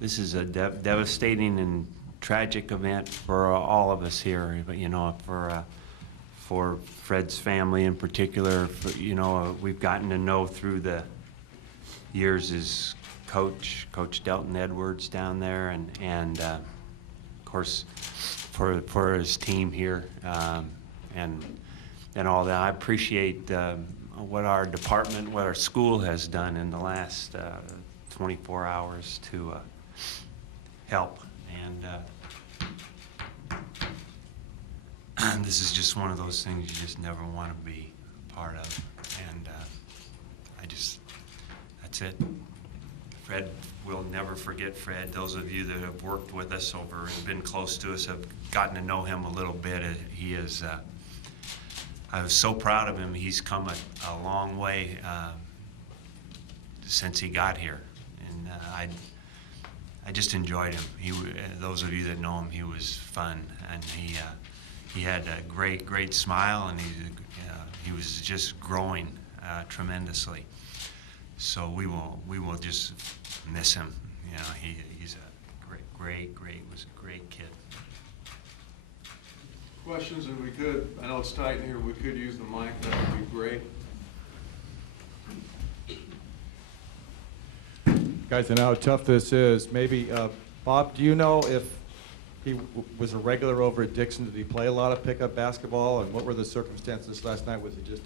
This is a devastating and tragic event for all of us here, but for Fred's family in particular. We've gotten to know through the years his Coach Delton Edwards down there, and of course for his team here, and all that. I appreciate what our department, what our school has done in the last 24 hours to help, and this is just one of those things you just never want to be a part of, and that's it. Fred, we'll never forget Fred. Those of you that have worked with us over and been close to us have gotten to know him a little bit. He is, I was so proud of him. He's come a long way since he got here, and I just enjoyed him. Those of you that know him, he was fun, and he had a great smile, and he was just growing tremendously. So we will just miss him. He's a was a great kid. Questions, if we could, I know it's tight in here, we could use the mic, that would be great. Guys, I know how tough this is. Maybe, Bob, do you know if he was a regular over at Dixon? Did he play a lot of pickup basketball? And what were the circumstances last night? Was it just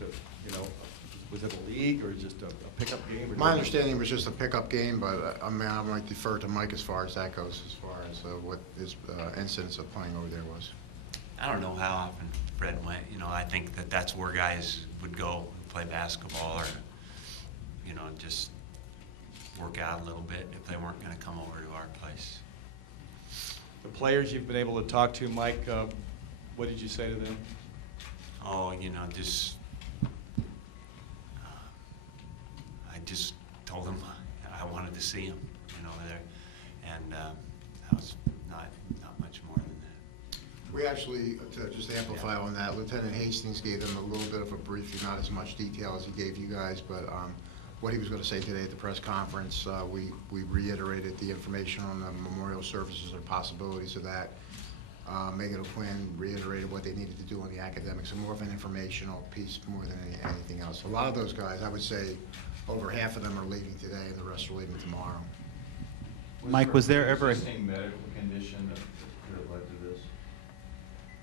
was it a league or just a pickup game? My understanding was just a pickup game, but I might defer to Mike as far as that goes, as far as what his incidence of playing over there was. I don't know how often Fred went. I think that's where guys would go and play basketball, or just work out a little bit if they weren't going to come over to our place. The players you've been able to talk to, Mike, what did you say to them? Oh, I just told them I wanted to see him, there, and that was not much more than that. We actually, to just amplify on that, Lieutenant Hastings gave them a little bit of a briefing, not as much detail as he gave you guys, but what he was going to say today at the press conference, we reiterated the information on the memorial services and possibilities of that. Megan O'Quinn reiterated what they needed to do on the academics, and more of an informational piece more than anything else. A lot of those guys, I would say, over half of them are leaving today, and the rest are leaving tomorrow. Mike, was there ever a medical condition that could have led to this?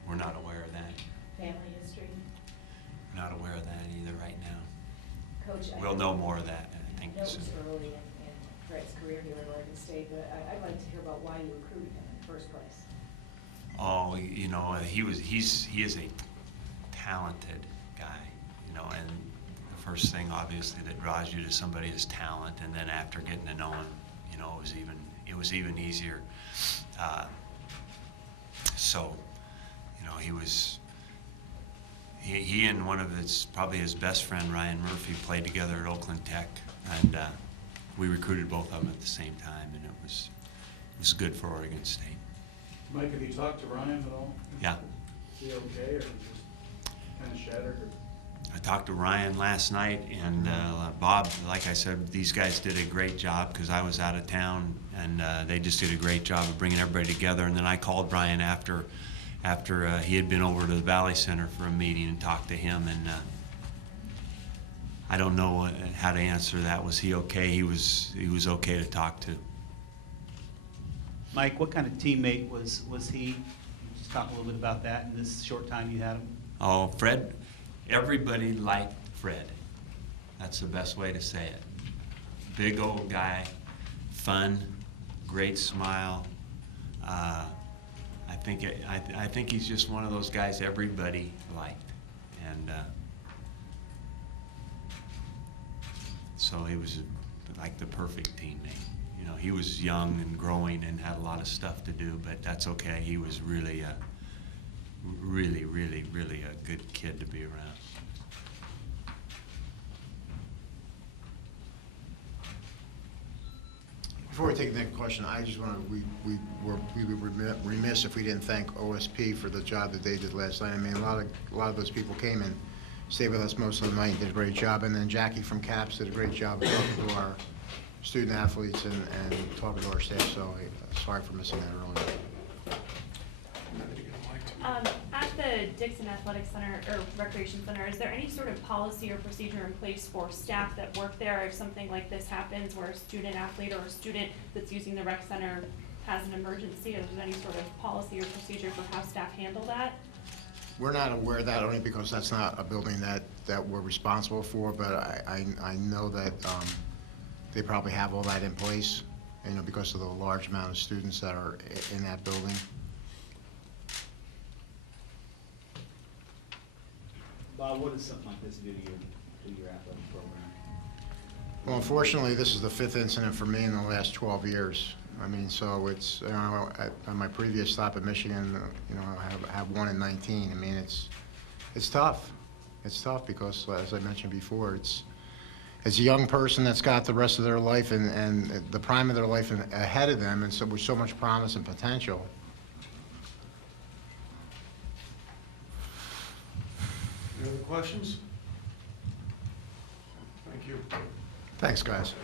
We're not aware of that. Family history? We're not aware of that either right now. Coach, We'll know more of that, I think, I know it was soon. early in Fred's career here at Oregon State, but I'd like to hear about why you recruited him in the first place. Oh, he is a talented guy, and the first thing obviously that draws you to somebody is talent, and then after getting to know him, it was even easier. He and one of probably his best friend, Ryan Murphy, played together at Oakland Tech, and we recruited both of them at the same time, and it was good for Oregon State. Mike, have you talked to Ryan at all? Yeah. Is he okay, or just kind of shattered? I talked to Ryan last night, and Bob, like I said, these guys did a great job because I was out of town, and they just did a great job of bringing everybody together. And then I called Ryan after he had been over to the Valley Center for a meeting and talked to him, and I don't know how to answer that. Was he okay? He was okay to talk to. Mike, what kind of teammate was he? Just talk a little bit about that in this short time you had him. Oh, Fred, everybody liked Fred. That's the best way to say it. Big old guy, fun, great smile. I think he's just one of those guys everybody liked, and so he was like the perfect teammate. He was young and growing and had a lot of stuff to do, but that's okay. He was really a good kid to be around. Before we take the next question, I just want to, we would be remiss if we didn't thank OSP for the job that they did last night. I mean, a lot of those people came and stayed with us most of the night, did a great job, and then Jackie from CAPS did a great job talking to our student athletes and talking to our staff, so sorry for missing that earlier. At the Dixon Athletic Center or Recreation Center, is there any sort of policy or procedure in place for staff that work there if something like this happens where a student athlete or a student that's using the rec center has an emergency? Is there any sort of policy or procedure for how staff handle that? We're not aware of that only because that's not a building that we're responsible for, but I know that they probably have all that in place, because of the large amount of students that are in that building. Bob, what does something like this do to your athletic program? Well, unfortunately, this is the 5th incident for me in the last 12 years. I mean, so it's, at my previous stop in Michigan, I have one in 19. I mean, it's tough. It's tough because, as I mentioned before, it's a young person that's got the rest of their life and the prime of their life ahead of them, and so with so much promise and potential. Any other questions? Thank you. Thanks, guys.